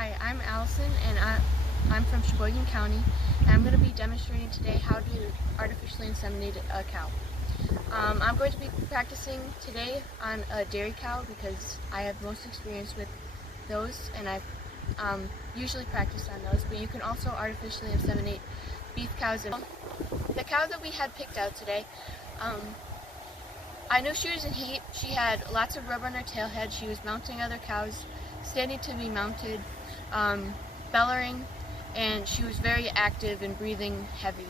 Hi, I'm Allison, and I'm from Sheboygan County, and I'm going to be demonstrating today how to artificially inseminate a cow. I'm going to be practicing today on a dairy cow because I have most experience with those, and I've usually practiced on those, but you can also artificially inseminate beef cows. The cow that we had picked out today, I knew she was in heat. She had lots of rub on her tail head. She was mounting other cows, standing to be mounted, bellowing, and she was very active and breathing heavy.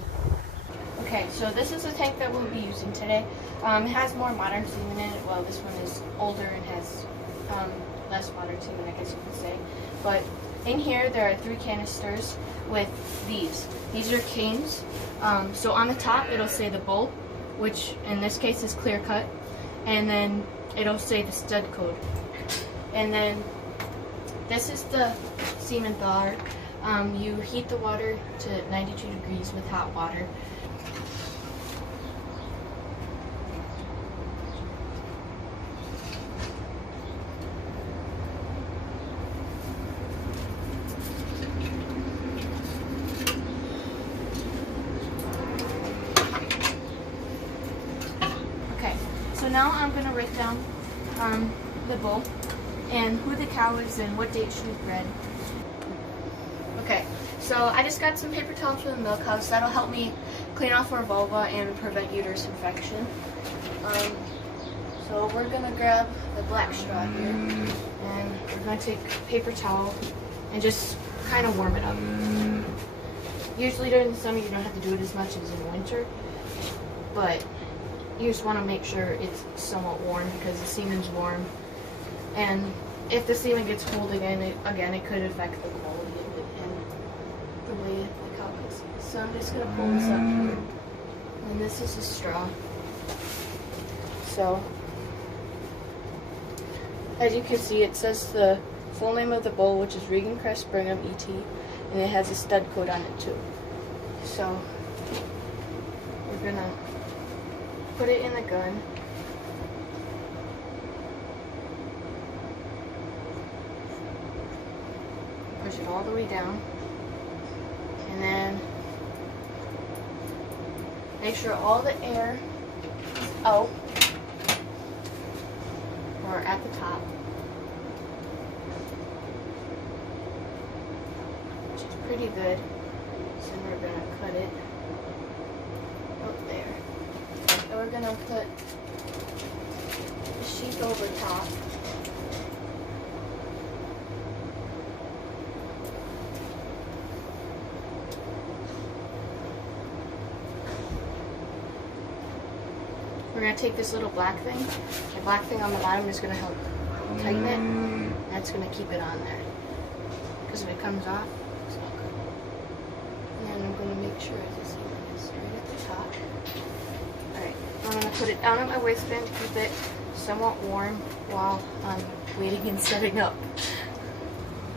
Okay, so this is the tank that we'll be using today. It has more modern semen in it. Well, this one is older and has less modern semen, I guess you could say. But in here, there are 3 canisters with these. These are canes. So on the top, it'll say the bull, which in this case is clear cut, and then it'll say the stud code. And then this is the semen thawer. You heat the water to 92 degrees with hot water. Okay, so now I'm going to write down the bull and who the cow is and what date she was bred. Okay, so I just got some paper towels from the milk house. That'll help me clean off our vulva and prevent uterus infection. So we're going to grab the black straw here, and we're going to take a paper towel and just kind of warm it up. Usually during the summer you don't have to do it as much as in winter, but you just want to make sure it's somewhat warm because the semen's warm. And if the semen gets cold again, it could affect the quality of it and the way the cow looks. So I'm just going to pull this up here. And this is a straw. So, as you can see, it says the full name of the bull, which is Regan Crest Brigham ET, and it has a stud code on it too. So, we're going to put it in the gun. Push it all the way down, and then make sure all the air is out or at the top, which is pretty good. So we're going to cut it up there. And we're going to put the sheath over top. We're going to take this little black thing. The black thing on the bottom is going to help tighten it. And that's going to keep it on there. Because if it comes off, it's not good. And then I'm going to make sure this is right at the top. Alright, I'm going to put it down at my waistband to keep it somewhat warm while I'm waiting and setting up.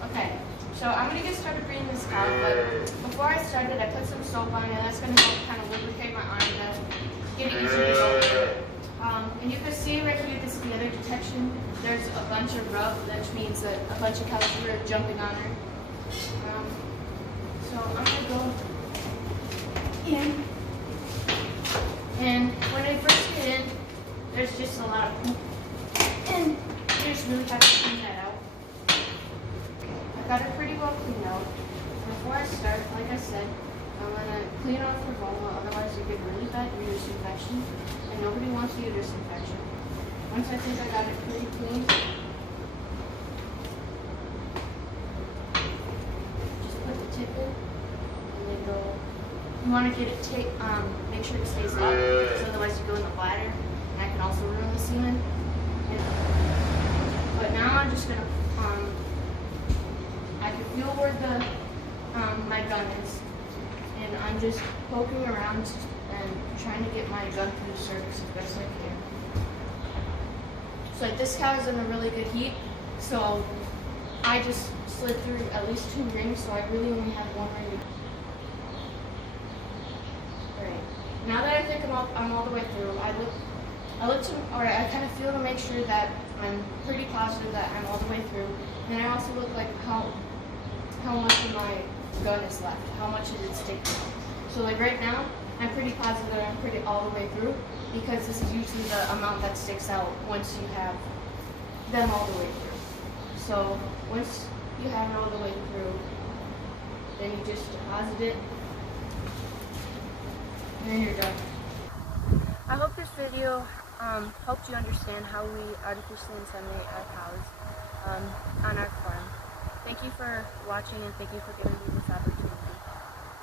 Okay, so I'm going to get started breeding this cow, but before I started, I put some soap on it. That's going to help kind of lubricate my arm to get it easier to go. And you can see right here, this is the other detection. There's a bunch of rub, which means that a bunch of cows were jumping on her. So I'm going to go in. And when I first get in, there's just a lot of poop. And you just really have to clean that out. I got it pretty well cleaned out. Before I start, like I said, I'm going to clean off her vulva, otherwise you get really bad uterus infection, and nobody wants uterus infection. Once I think I got it pretty clean, just put the tip in, and then go. You want to get it, make sure it stays up, because otherwise you go in the bladder, and that can also ruin the semen. But now I'm just going to, I can feel where the my gun is. And I'm just poking around and trying to get my gun through the cervix as best I can. So this cow is in a really good heat, so I just slid through at least 2 rings, so I really only have 1 ring. Alright, now that I think I'm all the way through, I kind of feel to make sure that I'm pretty positive that I'm all the way through. And I also look like how gun is left. How much is it sticking? So like right now, I'm pretty positive that I'm pretty all the way through, because this is usually the amount that sticks out once you have them all the way through. So once you have it all the way through, then you just deposit it, and then you're done. I hope this video helped you understand how we artificially inseminate our cows on our farm. Thank you for watching, and thank you for giving me